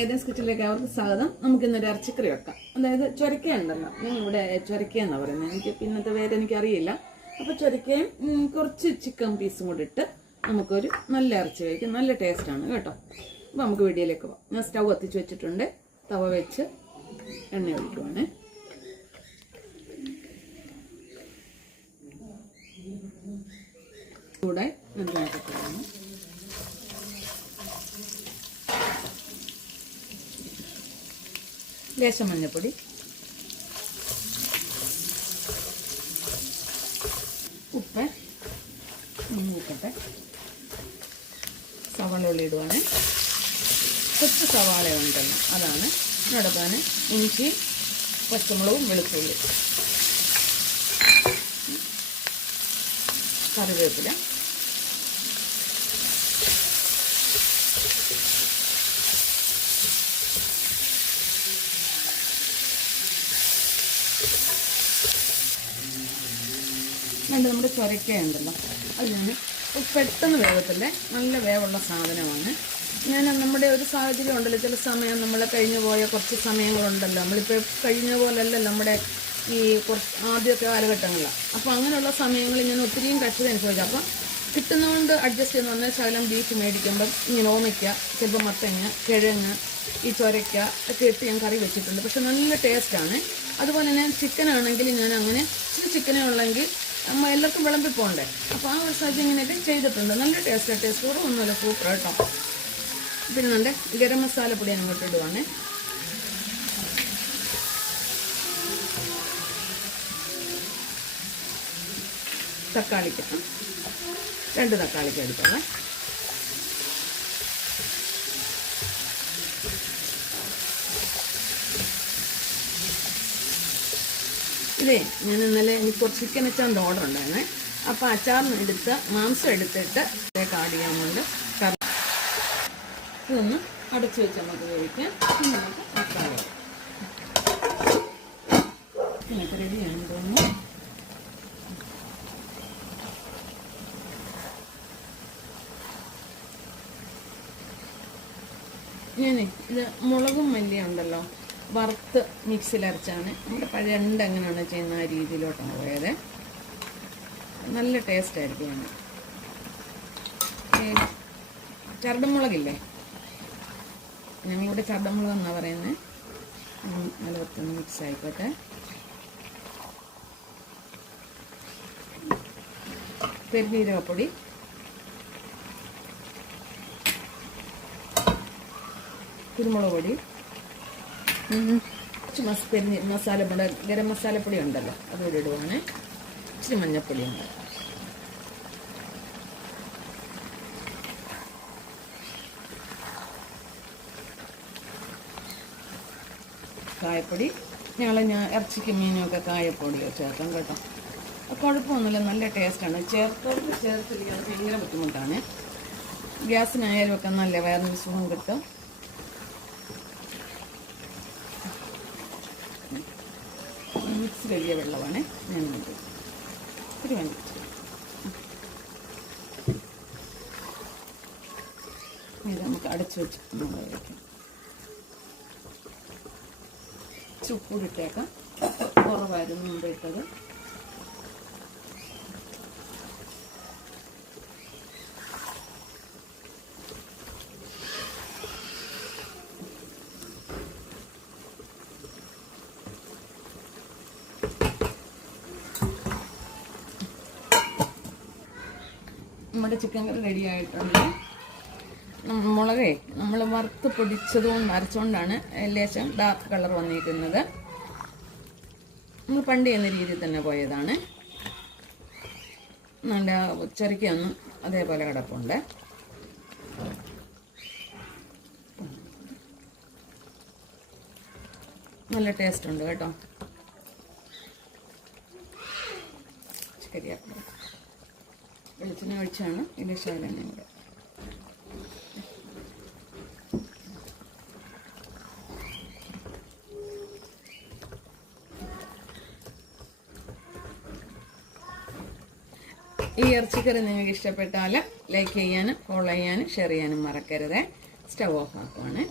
Athens സ്കിറ്റിലേക്ക് അവർക്ക് സ്വാഗതം. നമുക്ക് ഇന്നൊരു ഇറച്ചിക്കറി വെക്കാം. അതായത് ചൊരക്ക ഉണ്ടല്ലോ. ഇവിടെ ചൊരക്ക എന്നാ പറയുന്നത്. എനിക്ക് ഇന്നത്തെ പേര് എനിക്കറിയില്ല. അപ്പൊ ചൊരക്കയും ഉം, കുറച്ച് ചിക്കൻ പീസും കൂടി ഇട്ട് നമുക്കൊരു നല്ല ഇറച്ചി കഴിക്കും. നല്ല ടേസ്റ്റാണ് കേട്ടോ. അപ്പൊ നമുക്ക് വീഡിയോയിലേക്ക് പോവാം. ഞാൻ സ്റ്റൗ കത്തിച്ച് വെച്ചിട്ടുണ്ട്. തവ വെച്ച് എണ്ണ ഒഴിക്കുവാണ്. ലേശം മഞ്ഞപ്പൊടി. ഉപ്പ്. മൂക്കട്ടെ സവാള ഇടുവാണ്. കൊച്ചു സവാള ഉണ്ടല്ലോ അതാണ് അതോടൊപ്പം ഇഞ്ചി പച്ചമുളകും വെളുത്തുള്ളി. കറിവേപ്പില. രണ്ട് നമ്മുടെ ചൊരക്കയുണ്ടല്ലോ. അത് ഞാൻ പെട്ടെന്ന് വേവത്തില്ലേ? നല്ല വേവുള്ള സാധനമാണ്. ഞാൻ നമ്മുടെ ഒരു സാഹചര്യം ഉണ്ടല്ലോ. ചില സമയം നമ്മൾ കഴിഞ്ഞു പോയ കുറച്ച് സമയങ്ങളുണ്ടല്ലോ. നമ്മളിപ്പോൾ കഴിഞ്ഞ പോലല്ല നമ്മുടെ ഈ കുറച്ച് ആദ്യമൊക്കെ കാലഘട്ടങ്ങളിലാണ് അപ്പോൾ അങ്ങനെയുള്ള സമയങ്ങളിൽ ഞാൻ ഒത്തിരിയും കഷ്ടത അനുഭവിച്ചു. അപ്പം കിട്ടുന്നതുകൊണ്ട് അഡ്ജസ്റ്റ് ചെയ്യുന്ന പറഞ്ഞാൽ ശകലം ബീഫ് മേടിക്കുമ്പം ഇങ്ങനെ ഓമയ്ക്ക ചിലപ്പോൾ മത്തങ്ങ കിഴങ്ങ് ഈ ചൊരയ്ക്ക ഒക്കെ ഇട്ട് ഞാൻ കറി വെച്ചിട്ടുണ്ട്. പക്ഷെ നല്ല ടേസ്റ്റാണ് അതുപോലെ തന്നെ ചിക്കൻ ആണെങ്കിൽ ഞാൻ അങ്ങനെ ഇച്ചിരി ചിക്കനേ ഉള്ളെങ്കിൽ അമ്മ എല്ലാവർക്കും വിളമ്പി പോകണ്ടേ? അപ്പോൾ ആ ഒരു സാധ്യത ഇങ്ങനെയൊക്കെ ചെയ്തിട്ടുണ്ട്. നല്ല ടേസ്റ്റ് ടേസ്റ്റ് ഒന്നുമില്ല സൂപ്പർ കേട്ടോ പിന്നെ ഗരം മസാല പൊടി അങ്ങോട്ട് ഇടുവാണേ. തക്കാളിക്ക്. രണ്ട് തക്കാളിക്ക് എടുത്തോളാം. ഇതേ ഞാൻ ഇന്നലെ എനിക്ക് കുറച്ച് ചിക്കൻ അച്ചാറിന്റെ ഓർഡർ ഉണ്ടായിരുന്നേ. അപ്പോൾ അച്ചാറിന് എടുത്ത് മാംസം എടുത്തിട്ട് ആഡ് ചെയ്യാൻ കൊണ്ട് കറി. ഇതൊന്ന് അടച്ചു വെച്ച് നമുക്ക് കഴിക്കാം പിന്നെ നമുക്ക് ഇതിനൊക്കെ റെഡിയാണ് തോന്നുന്നു. ഞാനേ ഇത് മുളകും മല്ലിയും ഉണ്ടല്ലോ. വറുത്ത് മിക്സിയിലരച്ചാണ് നമ്മുടെ പഴയ രണ്ട് എങ്ങനെയാണ് ചെയ്യുന്ന ആ രീതിയിലോട്ടാണ് പോയത്. നല്ല ടേസ്റ്റ് ആയിരിക്കും ആണ് ചരടുമുളകില്ലേ ഞങ്ങളിവിടെ ചരടമുളക് എന്നാ പറയുന്നത് നല്ല വൃത്തൊന്ന് മിക്സ് ആയിക്കോട്ടെ. പെരുജീരകപ്പൊടി. കുരുമുളക് പൊടി. കുറച്ച് മസ് പെരിഞ്ഞ് മസാലപ്പൊടി ഗരം മസാലപ്പൊടി ഉണ്ടല്ലോ അതുകൂടി ഇടുവാണ്. ഇച്ചിരി മഞ്ഞപ്പൊടി ഉണ്ട്. കായപ്പൊടി. ഞങ്ങൾ ഞാൻ ഇറച്ചിക്ക് മീനുമൊക്കെ കായപ്പൊടി ചേർക്കാം കേട്ടോ. കുഴപ്പമൊന്നുമില്ല നല്ല ടേസ്റ്റാണ്. ചേർത്തോട്ട് ചേർത്തിരിക്കാൻ ഭയങ്കര ബുദ്ധിമുട്ടാണ്. ഗ്യാസിനായാലും ഒക്കെ നല്ല വേറെ സുഖം കിട്ടും. മിക്സ് കഴിയ വെള്ളമാണ് ഞാൻ വേണ്ടത് ഒരു മിനിറ്റ്. ഇത് നമുക്ക് അടച്ചു വെച്ച് നമ്മൾ വയ്ക്കാം ചുക്കൂടിട്ടേക്കാം കുറവായിരുന്നു മുമ്പ് ഇട്ടത്. നമ്മുടെ ചിക്കൻ കറി റെഡി ആയിട്ടുണ്ട് മുളകേ നമ്മൾ വറുത്ത് പൊടിച്ചതുകൊണ്ട് അരച്ചുകൊണ്ടാണ് ലേശം ഡാർക്ക് കളർ വന്നിരിക്കുന്നത്. നമ്മൾ പണ്ട് ചെയ്യുന്ന രീതിയിൽ തന്നെ പോയതാണ്. നല്ല ചെറുക്കൊന്നും അതേപോലെ കിടപ്പുണ്ട്. നല്ല ടേസ്റ്റ് ഉണ്ട് കേട്ടോ. കരിയാപ്പില വെളിച്ചെണ്ണ ഒഴിച്ചാണ് ഇതിന്റെ ശകലം ഈ ഇറച്ചിക്കറി നിങ്ങൾക്ക് ഇഷ്ടപ്പെട്ടാൽ ലൈക്ക് ചെയ്യാനും ഫോളോ ചെയ്യാനും ഷെയർ ചെയ്യാനും മറക്കരുത്. Stove off ആക്കുവാണ്.